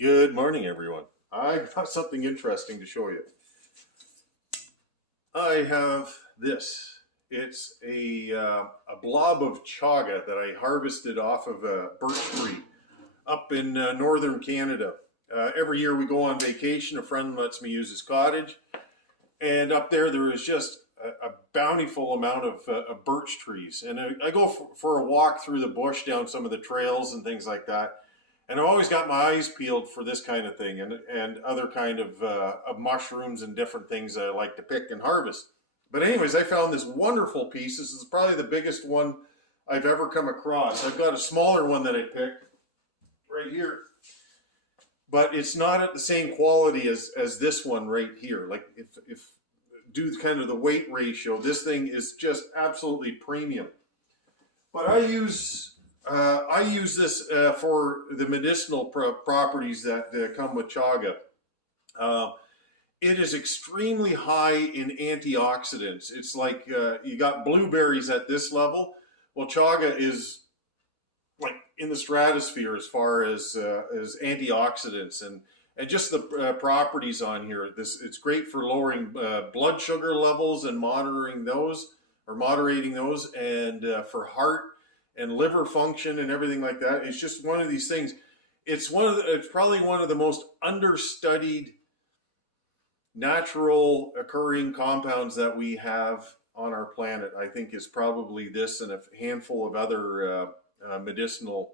Good morning, everyone. I've got something interesting to show you. I have this. It's a blob of chaga that I harvested off of a birch tree up in northern Canada. Every year we go on vacation. A friend lets me use his cottage, and up there is just a bountiful amount of birch trees. And I go for a walk through the bush down some of the trails and things like that. And I've always got my eyes peeled for this kind of thing and other kind of mushrooms and different things that I like to pick and harvest. But anyways, I found this wonderful piece. This is probably the biggest one I've ever come across. I've got a smaller one that I picked right here, but it's not at the same quality as this one right here. Like if do kind of the weight ratio, this thing is just absolutely premium. But I use this for the medicinal properties that come with chaga. Uh, it is extremely high in antioxidants. It's like you got blueberries at this level. Well, chaga is like in the stratosphere as far as antioxidants and just the properties on here. It's great for lowering blood sugar levels and monitoring those or moderating those, and for heart and liver function and everything like that. It's just one of these things. It's probably one of the most understudied natural occurring compounds that we have on our planet. I think is probably this and a handful of other medicinal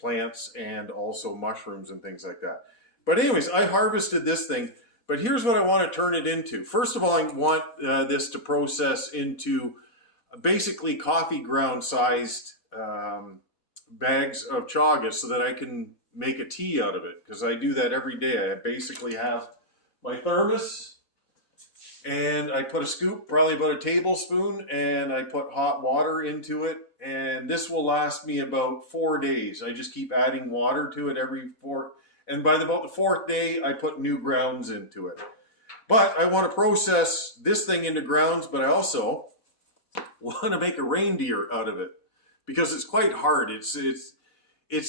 plants and also mushrooms and things like that. But anyways, I harvested this thing, but here's what I want to turn it into. First of all, I want this to process into basically coffee ground sized bags of chaga so that I can make a tea out of it, because I do that every day. I basically have my thermos and I put a scoop, probably about a tablespoon, and I put hot water into it, and this will last me about 4 days. I just keep adding water to it every four, and by about the fourth day I put new grounds into it. But I want to process this thing into grounds, but I also want to make a reindeer out of it because it's quite hard. It's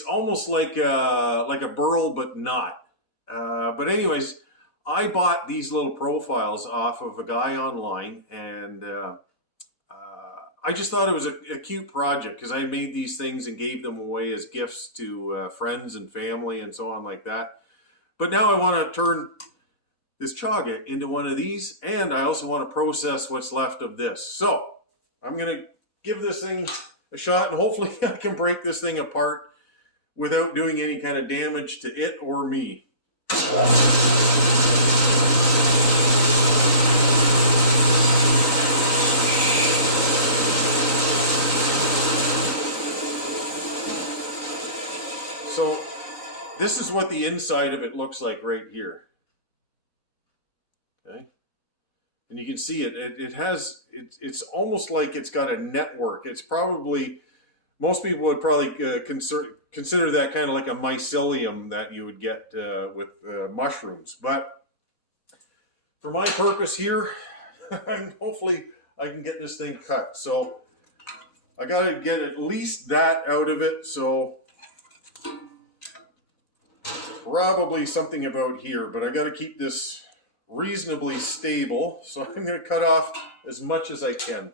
almost like a burl, but not. But anyways, I bought these little profiles off of a guy online, and I just thought it was a cute project because I made these things and gave them away as gifts to friends and family and so on like that. But now I want to turn this chaga into one of these, and I also want to process what's left of this. So I'm going to give this thing a shot, and hopefully I can break this thing apart without doing any kind of damage to it or me. So this is what the inside of it looks like right here. Okay. And you can see it's almost like it's got a network. It's probably, most people would probably consider that kind of like a mycelium that you would get with mushrooms. But for my purpose here, hopefully I can get this thing cut. So I got to get at least that out of it. So probably something about here, but I got to keep this reasonably stable, so I'm going to cut off as much as I can.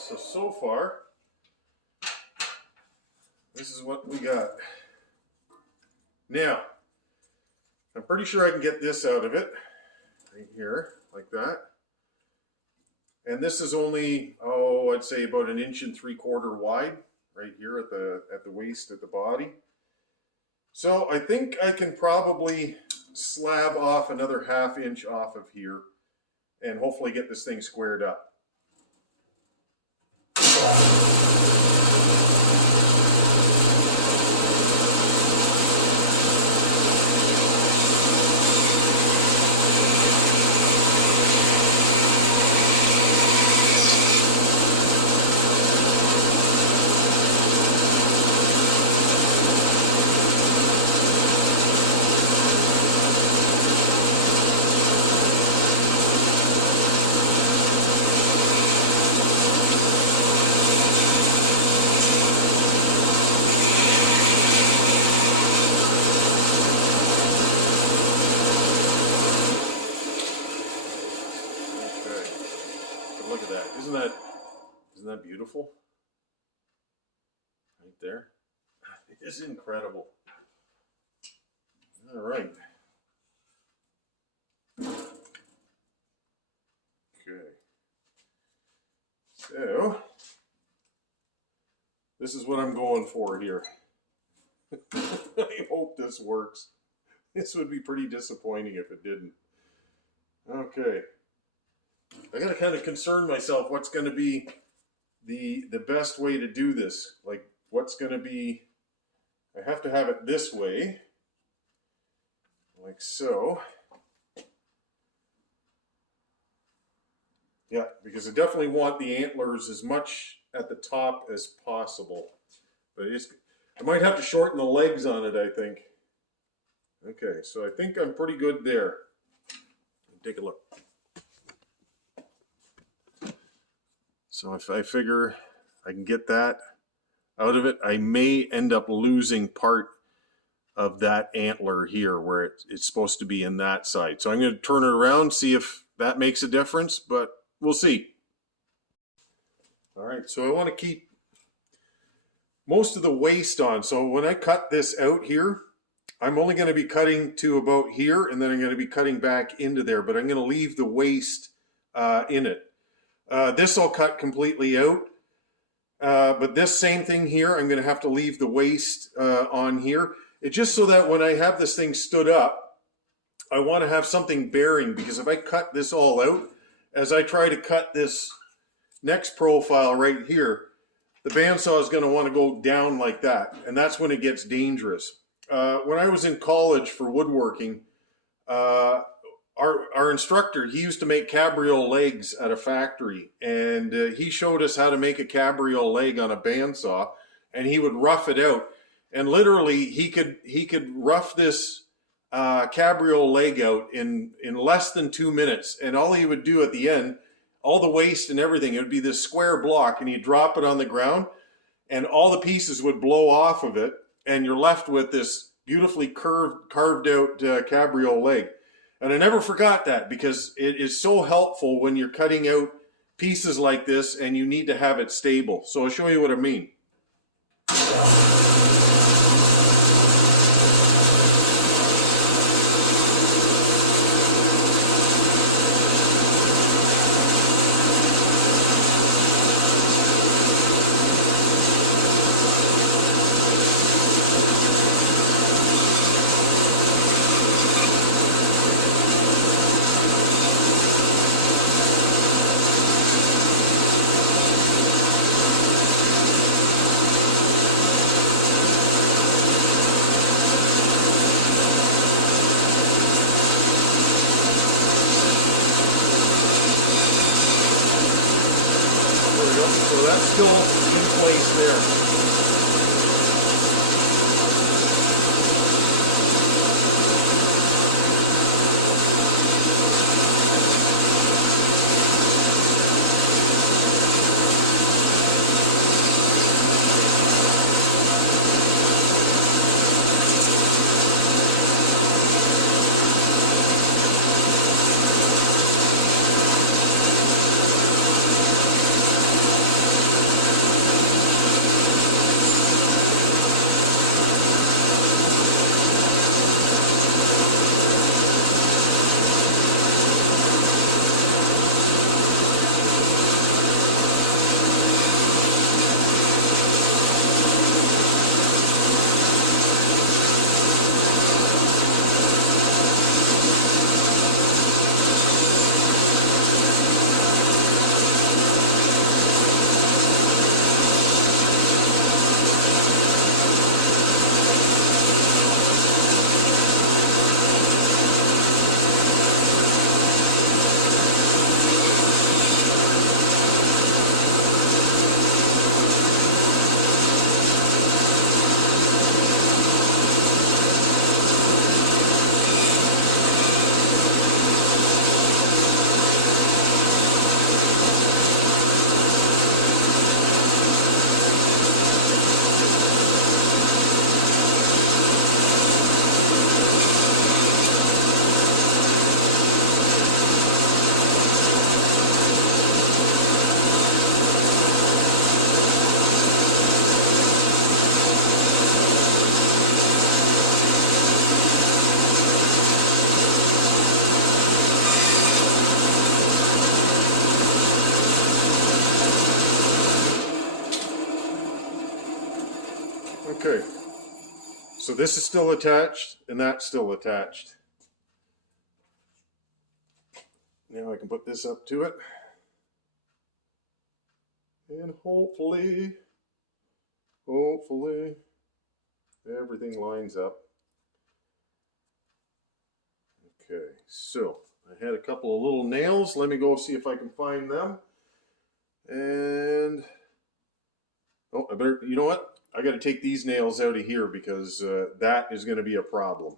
So far, this is what we got. Now, I'm pretty sure I can get this out of it, right here, like that. And this is only, oh, I'd say about 1 3/4 inches wide, right here at the waist, at the body. So I think I can probably slab off another 1/2 inch off of here and hopefully get this thing squared up. Look at that. Isn't that beautiful? Right there. It's incredible. All right. Okay. So this is what I'm going for here. I hope this works. This would be pretty disappointing if it didn't. Okay. I gotta kind of concern myself what's going to be the best way to do this. Like, what's going to be, I have to have it this way, like so. Yeah, because I definitely want the antlers as much at the top as possible. But I might have to shorten the legs on it, I think. Okay, so I think I'm pretty good there. Take a look. So if I figure I can get that out of it, I may end up losing part of that antler here where it's supposed to be in that side. So I'm going to turn it around, see if that makes a difference, but we'll see. All right, so I want to keep most of the waist on. So when I cut this out here, I'm only going to be cutting to about here, and then I'm going to be cutting back into there, but I'm going to leave the waist in it. This I'll cut completely out, but this same thing here, I'm going to have to leave the waist on here. It's just so that when I have this thing stood up, I want to have something bearing, because if I cut this all out, as I try to cut this next profile right here, the bandsaw is going to want to go down like that, and that's when it gets dangerous. When I was in college for woodworking, our instructor, he used to make cabriole legs at a factory, and he showed us how to make a cabriole leg on a bandsaw, and he would rough it out, and literally he could rough this cabriole leg out in less than 2 minutes, and all he would do at the end, all the waste and everything, it would be this square block, and he'd drop it on the ground, and all the pieces would blow off of it, and you're left with this beautifully carved out cabriole leg. And I never forgot that, because it is so helpful when you're cutting out pieces like this and you need to have it stable. So I'll show you what I mean. So that's still in place there. Okay, so this is still attached and that's still attached. Now I can put this up to it. And hopefully everything lines up. Okay, so I had a couple of little nails. Let me go see if I can find them. And, oh, I better, you know what? I got to take these nails out of here because that is going to be a problem.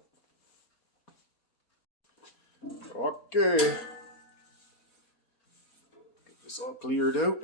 Okay. Get this all cleared out.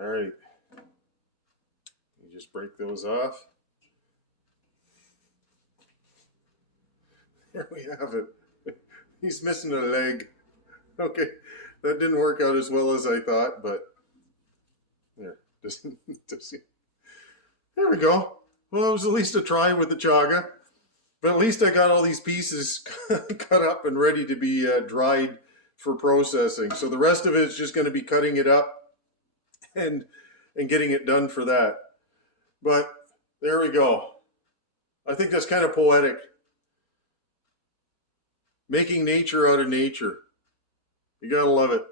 All right. You just break those off. There we have it. He's missing a leg. Okay, that didn't work out as well as I thought, but there. There we go. Well, it was at least a try with the chaga, but at least I got all these pieces cut up and ready to be dried for processing. So the rest of it is just going to be cutting it up and getting it done for that. But There we go. I think that's kind of poetic. Making nature out of nature. You gotta love it.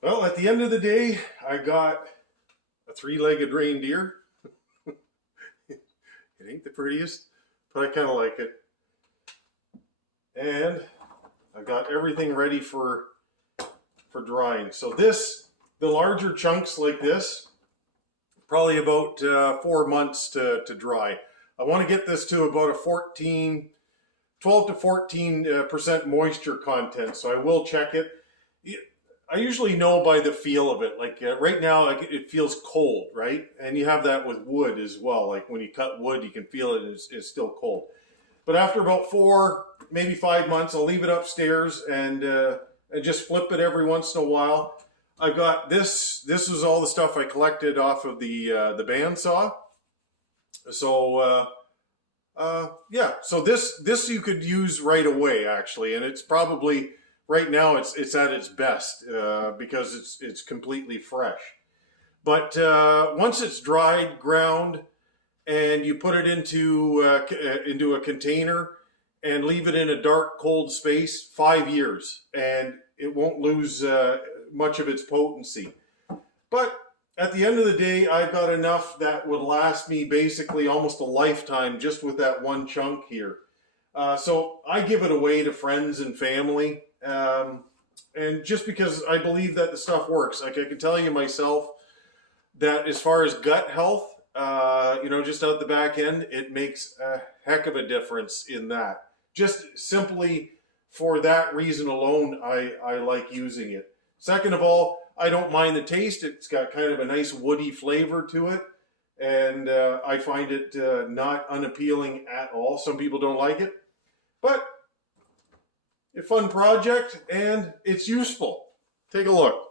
Well, at the end of the day, I got a three-legged reindeer. It ain't the prettiest, but I kind of like it. And I got everything ready for drying. So this, the larger chunks like this, probably about 4 months to dry. I want to get this to about a 12 to 14% moisture content. So I will check it. I usually know by the feel of it. Like right now, like, it feels cold, right? And you have that with wood as well. Like when you cut wood, you can feel it is still cold. But after about 4, maybe 5 months, I'll leave it upstairs and just flip it every once in a while. I've got this. This is all the stuff I collected off of the bandsaw. So yeah. So this you could use right away actually, and it's probably right now it's at its best because it's completely fresh. But once it's dried, ground, and you put it into a container and leave it in a dark, cold space, 5 years, and it won't lose much of its potency. But at the end of the day, I've got enough that would last me basically almost a lifetime just with that one chunk here. So I give it away to friends and family, and just because I believe that the stuff works. Like I can tell you myself that as far as gut health, just out the back end, it makes a heck of a difference in that. Just simply for that reason alone, I like using it. Second of all, I don't mind the taste. It's got kind of a nice woody flavor to it, and I find it not unappealing at all. Some people don't like it, but a fun project, and it's useful. Take a look.